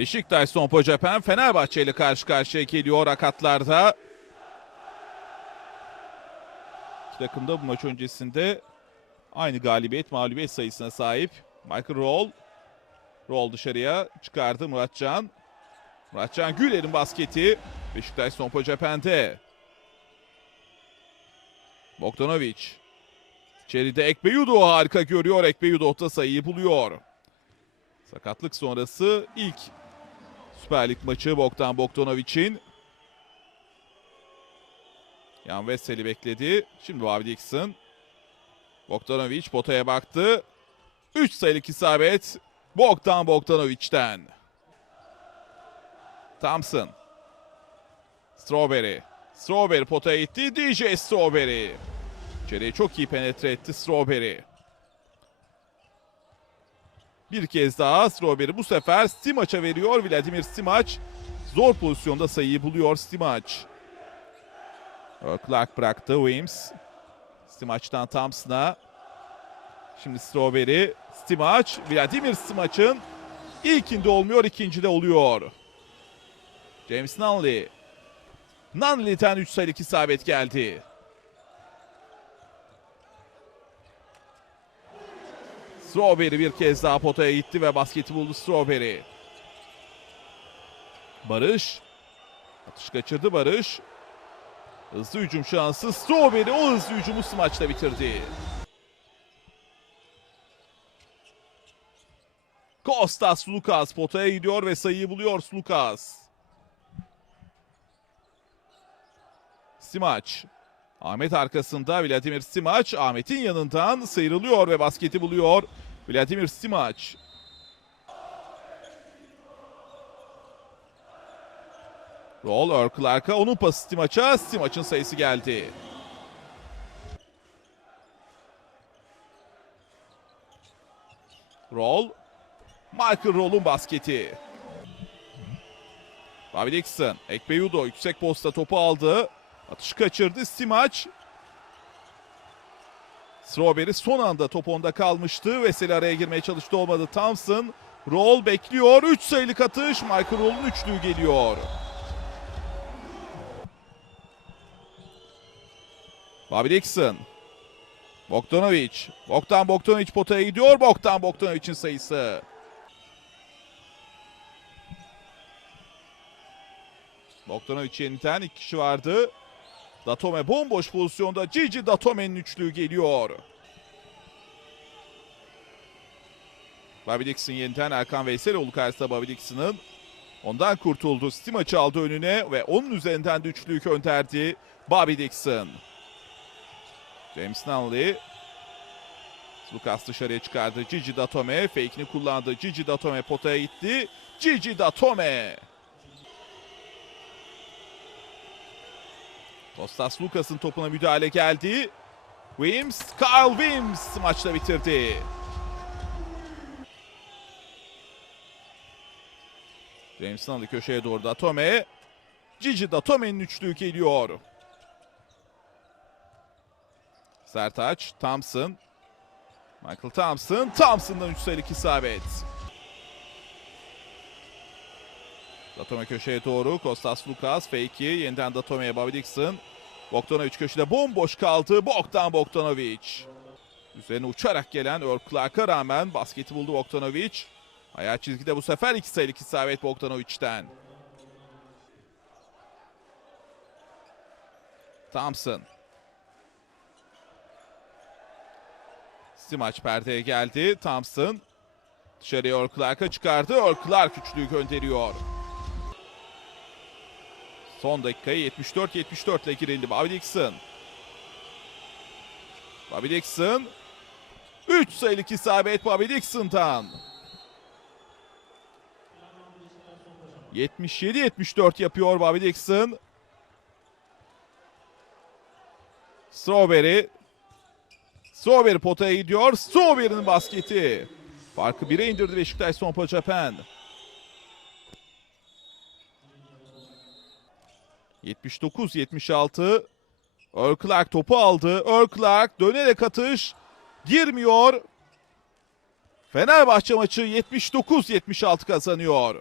Beşiktaş Sompo Cephen Fenerbahçe ile karşı karşıya geliyor akatlarda. İki takım da bu maç öncesinde aynı galibiyet mağlubiyet sayısına sahip. Michael Roll. Roll dışarıya çıkardı Muratcan. Muratcan Güler'in basketi. Beşiktaş Sompo Cephen'de. Bogdanovic. İçeride Ekbeyudo harika görüyor. Ekbeyudo da sayıyı buluyor. Sakatlık sonrası ilk Süper Lig maçı Bogdan Bogdanovic'in. Yan Veseli bekledi. Şimdi Bobby Dixon. Bogdanovic potaya baktı. 3 sayılık isabet Bogdan Bogdanovic'ten. Thompson. Strawberry. Strawberry potaya gitti. DJ Strawberry. İçeriye çok iyi penetre etti Strawberry. Bir kez daha Strawberry bu sefer Stimaç'a veriyor. Vladimir Stimaç zor pozisyonda sayıyı buluyor Stimaç. Clark bıraktı Williams. Stimaç'tan Thompson'a. Şimdi Strawberry. Stimaç. Vladimir Stimaç'ın ilkinde olmuyor, ikincide oluyor. James Nunley. Nunley'den 3 sayılık isabet geldi. Strawberry bir kez daha potaya gitti ve basketi buldu Strawberry. Barış. Atış kaçırdı Barış. Hızlı hücum şansı. Strawberry o hızlı hücumu smaçla bitirdi. Kostas Lukas potaya gidiyor ve sayıyı buluyor Lukas. Simaç. Ahmet arkasında Vladimir Simaç Ahmet'in yanından sıyrılıyor ve basketi buluyor. Vladimir Simaç. Roll Earl Clark'a onun pası Simaç'a. Simaç'ın sayısı geldi. Roll. Michael Roll'un basketi. Bobby Dixon. Ekbeyudo yüksek posta topu aldı. Atışı kaçırdı Simaç. Strawberry son anda top onda kalmıştı. Veseli araya girmeye çalıştı olmadı. Thompson. Roll bekliyor. 3 sayılık atış. Michael Roll'un üçlüğü geliyor. Bobby Dixon. Bogdanovic. Bogdan Bogdanovic potaya gidiyor. Bogdan Bogdanovic'in sayısı. Bogdanovic yeniden iki kişi vardı. Datome bomboş pozisyonda Gigi Datome'nin üçlüğü geliyor. Bobby Dixon yeniden Erkan Veyseloğlu karşısında Bobby Dixon'ın ondan kurtuldu. Stimaç'ı aldı önüne ve onun üzerinden de üçlüyü gönderdi Bobby Dixon. James Nunley Lucas dışarıya çıkardı. Gigi Datome fake'ini kullandı. Gigi Datome potaya gitti. Gigi Datome. Kostas Lucas'ın topuna müdahale geldi. Wims, Carl Wims maçla bitirdi. James Nunley köşeye doğru Datome. Gigi Datome'nin üçlüğü geliyor. Sertaç, Thompson. Michael Thompson. Thompson'dan 3 sayılık isabet. Datome köşeye doğru. Kostas Lukas. Fake'i. Yeniden Datome'ye Bobby Dixon. Bogdanovic köşede bomboş kaldı. Bogdan Bogdanovic. Üzerine uçarak gelen Earl Clark'a rağmen basketi buldu Bogdanovic. Ayağı çizgide bu sefer 2 sayılık isabet Bogdanovic'ten. Thompson. Stimaç perdeye geldi. Thompson. Dışarıya Earl Clark'a çıkardı. Earl Clark üçlüyü gönderiyor. Son dakikayı 74-74 ile girildi. Bobby Dixon. Bobby Dixon. 3 sayılık isabet Bobby Dixon'dan. 77-74 yapıyor Bobby Dixon. Strawberry. Strawberry potaya gidiyor. Strawberry'nin basketi. Farkı 1'e indirdi Beşiktaş Sompo Japan. 79-76. Earl Clark topu aldı. Earl Clark dönerek atış. Girmiyor. Fenerbahçe maçı 79-76 kazanıyor.